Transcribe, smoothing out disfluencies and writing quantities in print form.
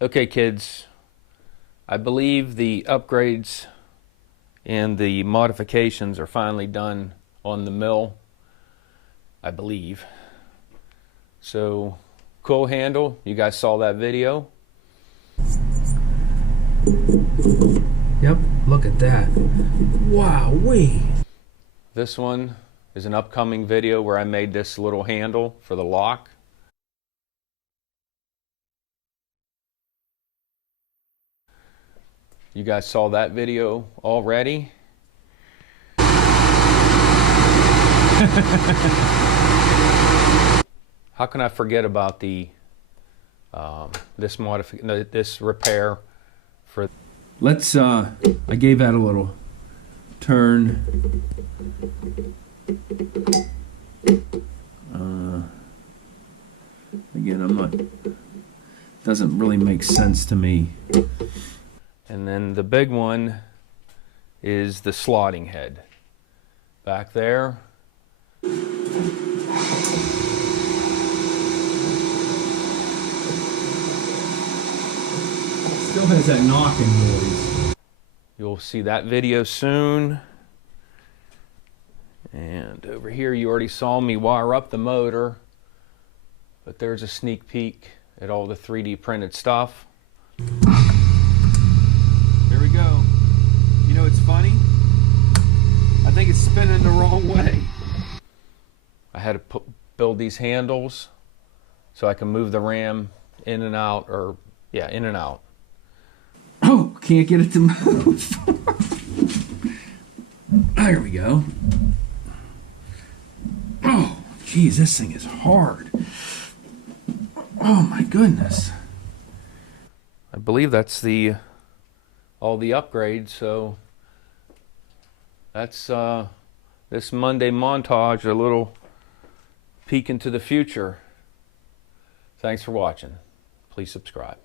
Okay, kids, I believe the upgrades and the modifications are finally done on the mill, I believe. So, cool handle. You guys saw that video. Yep, look at that. Wow-wee. This one is an upcoming video where I made this little handle for the lock. You guys saw that video already. How can I forget about the this repair for? Let's I gave that a little turn. Again, doesn't really make sense to me. And then the big one is the slotting head. Back there. Still has that knocking noise. You'll see that video soon. And over here you already saw me wire up the motor, but there's a sneak peek at all the 3D printed stuff. There we go. You know, it's funny. I think it's spinning the wrong way. I had to build these handles so I can move the ram in and out, or yeah, in and out. Oh, can't get it to move. There we go. Oh, geez, this thing is hard. Oh my goodness. I believe that's all the upgrades, so that's this Monday montage, a little peek into the future. Thanks for watching. Please subscribe.